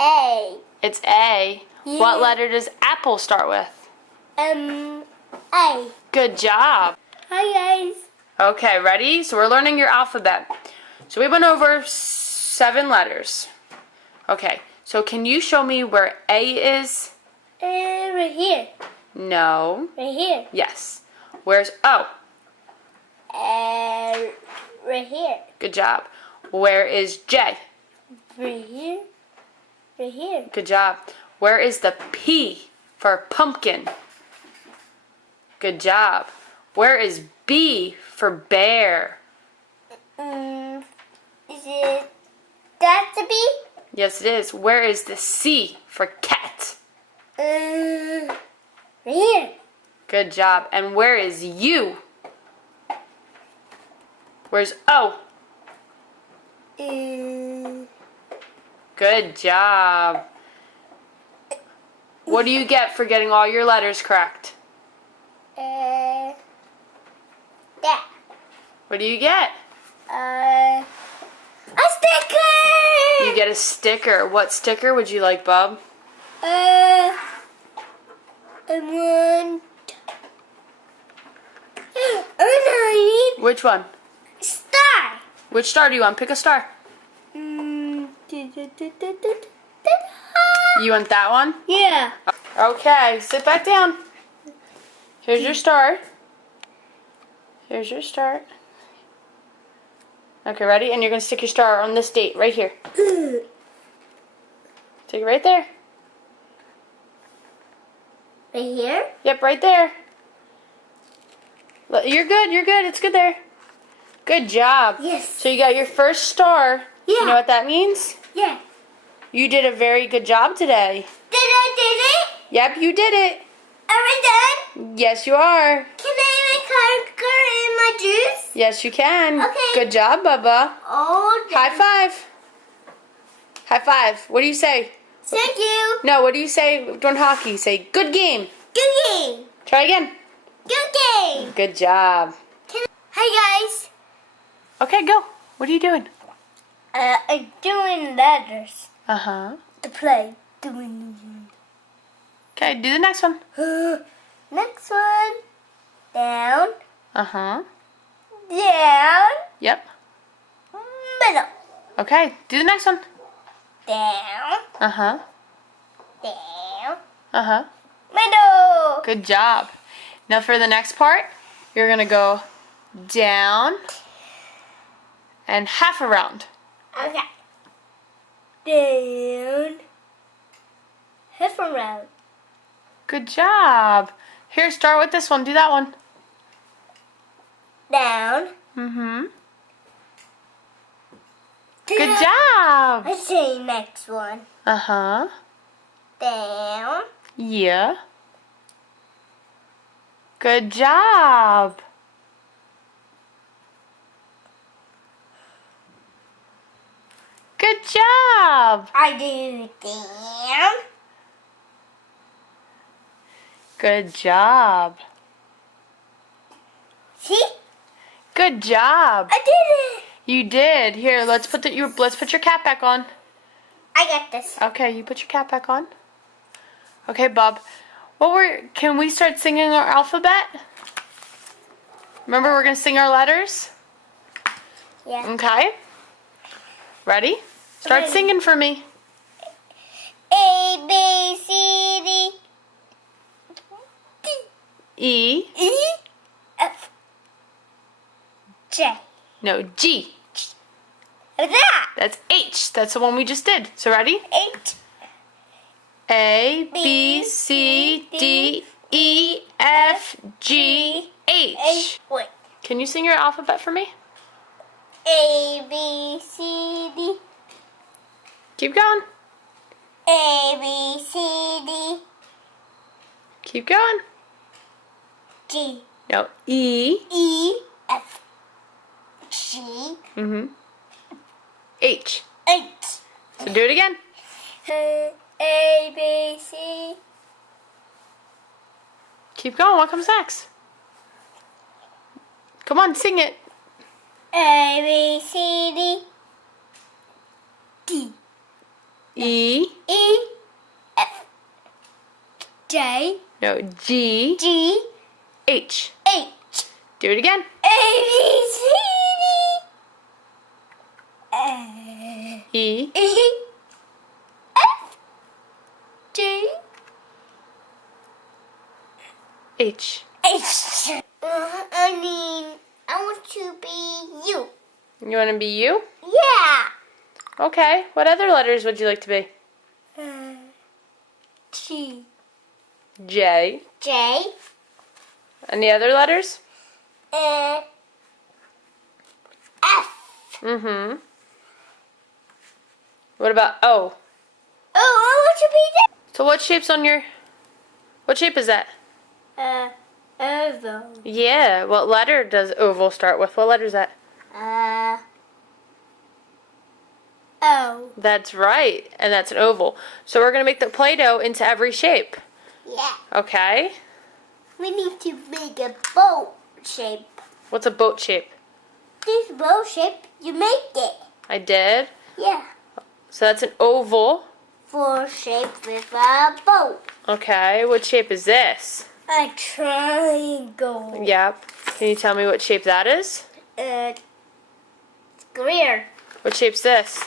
A. It's A. Yeah. What letter does apple start with? A. Good job. Hi guys. Okay, ready? So we're learning your alphabet. So we went over 7 letters. Okay, so can you show me where A is? Right here. No. Right here. Yes. Where's O? Right here. Good job. Where is J? Right here. Right here. Good job. Where is the P for pumpkin? Good job. Where is B for bear? Is it that to be? Yes, it is. Where is the C for cat? Right here. Good job. And where is U? Where's O? Good job. What do you get for getting all your letters correct? That. What do you get? A sticker. You get a sticker. What sticker would you like, Bob? I want. I need Which one? star. Which star do you want? Pick a star. You want that one? Yeah. Okay, sit back down. Here's your star. Here's your star. Okay, ready? And you're going to stick your star on this date right here. Stick it right there. Right here? Yep, right there. You're good, you're good. It's good there. Good job. Yes. So you got your first star. Yeah. You know what that means? Yeah. You did a very good job today. Did I Yep, you did it. Are we done? Yes, you are. Can I make sugar in my juice? Yes, you can. Okay. Good job, Bubba. Oh, High five. High five. What do you say? Thank you. No, what do you say during hockey? Say, good game. Good game. Try again. Good game. Good job. Hi guys. Okay, go. What are you doing? I'm doing letters Uh-huh. to play. Doing. Okay, do the next one. Next one. Down. Uh-huh. Down. Yep. Middle. Okay, do the next one. Down. Uh-huh. Down. Uh-huh. Middle. Good job. Now for the next part, you're going to go down and half around. Okay. Down. Half around. Good job. Here, start with this one. Do that one. Down. Mm-hmm. Good job. I say next one. Uh-huh. Down. Yeah. Good job. Good job. I do down. Good job. See? Good job. I did it. You did. Here, let's put your cap back on. I got this. Okay, you put your cap back on. Okay, Bob. Can we start singing our alphabet? Remember, we're going to sing our letters? Yeah. Okay. Ready? Start Ready. singing for me. A, B, C, D. E. E, F, J. No, G. What's that? That's H. That's the one we just did. So ready? H. A, B, C, D, E, F, G, H. Wait. Can you sing your alphabet for me? A, B, C, D. Keep going. A, B, C, D. Keep going. G. No, E. E, F, G, Mm-hmm. H. H. So do it again. A, B, C. Keep going. What comes next? Come on, sing it. A, B, C, D. D. E. E, F, J, No, G. G, H. H, Do it again. A, B, C, D, E. E, F, G, H. H. I want to be you. You want to be you? Yeah. Okay. What other letters would you like to be? G, J. J, Any other letters? F. Mm-hmm. What about O? Oh, I want to be So what shape's on your... What shape is that? that. Oval. Yeah. What letter does oval start with? What letter is that? O. That's right. And that's an oval. So we're going to make the Play-Doh into every shape. Yeah. Okay. We need to make a boat shape. What's a boat shape? This boat shape, you make it. I did. Yeah. So that's an oval. For shape with a boat. Okay. What shape is this? A triangle. Yep. Can you tell me what shape that is? Square. What shape's this?